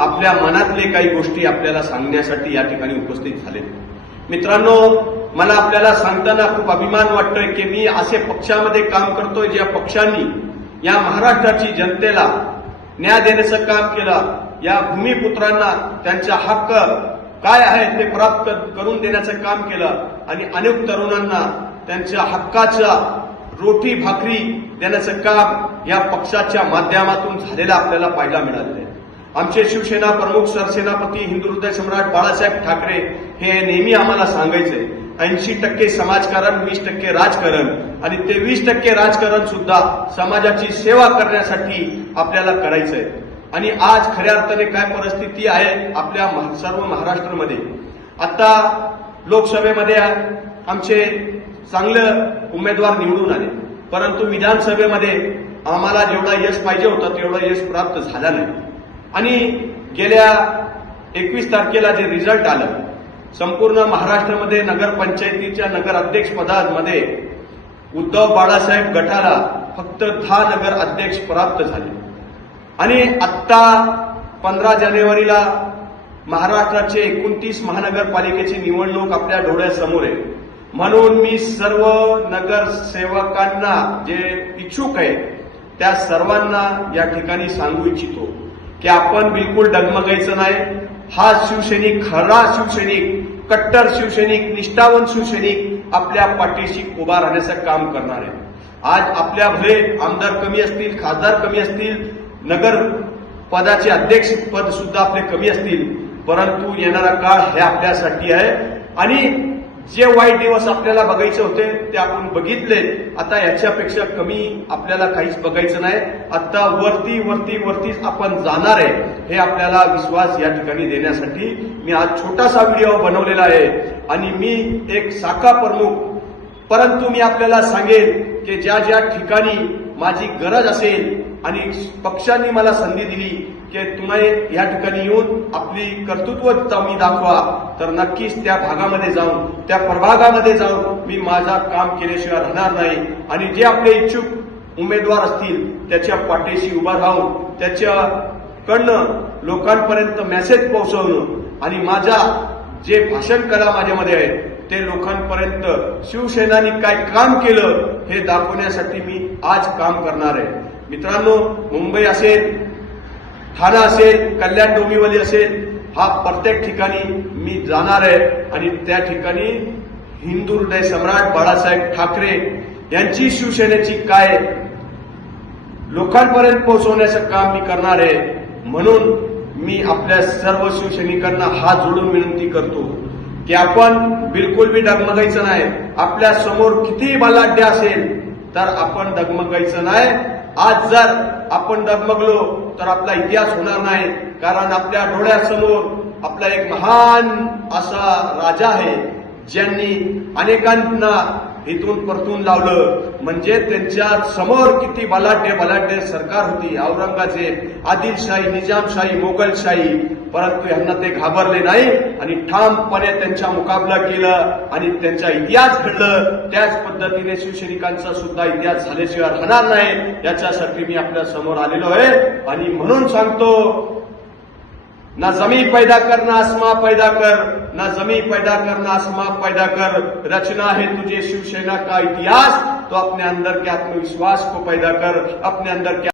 आपल्या मनातले काही गोष्टी आपल्याला सांगण्यासाठी या ठिकाणी उपस्थित झाले। मित्रांनो, मला आपल्याला सांगताना खूप अभिमान वाटतोय की मी असे पक्षामध्ये काम करतोय ज्या पक्षांनी या महाराष्ट्राची जनतेला न्याय देण्याचं काम केलं, या भूमिपुत्रांना त्यांचा हक्क काय आहे ते प्राप्त करून देण्याचं काम केलं आणि अनेक तरुणांना त्यांच्या हक्काचा रोटी भाकरी देण्याचं काम या पक्षाच्या माध्यमातून झालेलं आपल्याला पाहायला मिळालं। आमचे शिवसेना प्रमुख सरसेनापती हिंदू हृदय सम्राट बाळासाहेब ठाकरे हे नेहमी आम्हाला सांगायचे, 80% समाजकारण 20% राजकारण, आणि ते 20% राजकारण सुद्धा समाजाची सेवा करण्यासाठी आपल्याला करायचंय। आणि आज खऱ्या अर्थाने काय परिस्थिती आहे आपल्या सर्व महाराष्ट्रामध्ये। आता लोकसभेमध्ये आमचे चांगले उमेदवार निवडून आले, परंतु विधानसभेमध्ये आम्हाला जेवढा यश पाहिजे होता तेवढा यश प्राप्त झाला नाही। आणि गेल्या 21 तारखेला जे रिझल्ट आलं, संपूर्ण महाराष्ट्रामध्ये नगरपंचायतीच्या नगर अध्यक्ष पदामध्ये उद्धव बाळासाहेब गटाला फक्त 10 नगर अध्यक्ष प्राप्त झाले। आणि आत्ता 15 जानेवारीला महाराष्ट्राचे 29 महानगरपालिकेची निवडणूक आपल्या डोळ्यासमोर आहे। म्हणून मी सर्व नगरसेवकांना जे इच्छुक आहे त्या सर्वांना या ठिकाणी सांगू इच्छितो की आपण बिलकुल डगमगायचं नाही। हा शिवसैनिक, खरा शिवसैनिक, कट्टर शिवसैनिक, निष्ठावंत शिवसैनिक आपल्या पाठीशी उभा राहण्याचं काम करणार आहे। आज आपल्या भले आमदार कमी असतील, खासदार कमी असतील, नगर पदाचे अध्यक्ष पद सुद्धा आपले कमी असतील, परंतु येणारा काळ हे आपल्यासाठी आहे। आणि जे वाईट दिवस आपल्याला बघायचे होते ते आपण बघितले, आता याच्यापेक्षा कमी आपल्याला काहीच बघायचं नाही। आता वरती वरती वरतीच आपण जाणार आहे हे आपल्याला विश्वास या ठिकाणी देण्यासाठी मी आज छोटासा व्हिडिओ बनवलेला आहे। आणि मी एक शाखा प्रमुख, परंतु मी आपल्याला सांगेन की ज्या ज्या ठिकाणी माझी गरज असेल आणि पक्षांनी मला संधी दिली की तुम्ही या ठिकाणी येऊन आपली कर्तृत्व तुम्ही दाखवा, तर नक्कीच त्या भागामध्ये जाऊन, त्या प्रभागामध्ये जाऊन मी माझा काम केल्याशिवाय राहणार नाही। आणि जे आपले इच्छुक उमेदवार असतील त्याच्या पाठीशी उभा राहून त्याच्याकडनं लोकांपर्यंत मेसेज पोहोचवणं आणि माझा जे भाषण कला माझ्यामध्ये आहे ते लोकांपर्यंत शिवसेनानी काय काम केलं हे दाखवण्यासाठी मी आज काम करणार आहे। मित्रांनो, मुंबई असेल, ठाणा असेल, कल्याण डोंबिवली असेल, हा प्रत्येक ठिकाणी मी जाणार आहे आणि त्या ठिकाणी हिंदू हृदय सम्राट बाळासाहेब ठाकरे यांची शिवसेनेची काय लोकांपर्यंत पोहोचवण्याचं काम मी करणार आहे। म्हणून मी आपल्या सर्व शिवसैनिकांना हात जोडून विनंती करतो की आपण बिलकुल बी डगमगायचं नाही। आपल्या समोर किती बलाढ्य असेल तर आपण डगमगायचं नाही। आज जर आपण डगमगलो तर आपला इतिहास होणार नाही, कारण आपल्या डोळ्यासमोर आपला एक महान असा राजा आहे ज्यांनी अनेकांना इथून परतून लावलं। म्हणजे त्यांच्या समोर किती बलाढ्य सरकार होती, औरंगजेब, आदिलशाही, निजामशाही, मोगलशाही, परंतु यांना ते घाबरले नाही आणि ठामपणे त्यांचा मुकाबला केलं आणि त्यांचा इतिहास घडलं। त्याच पद्धतीने शिवसैनिकांचा सुद्धा इतिहास झाल्याशिवाय राहणार नाही, याच्यासाठी मी आपल्या समोर आलेलो आहे। आणि म्हणून सांगतो, ना जमी पैदा कर ना आसमां पैदा कर, ना जमी पैदा कर ना आसमां पैदा कर, रचना है तुझे शिवसेना का इतिहास, तो अपने अंदर के आत्मविश्वास को पैदा कर, अपने अंदर के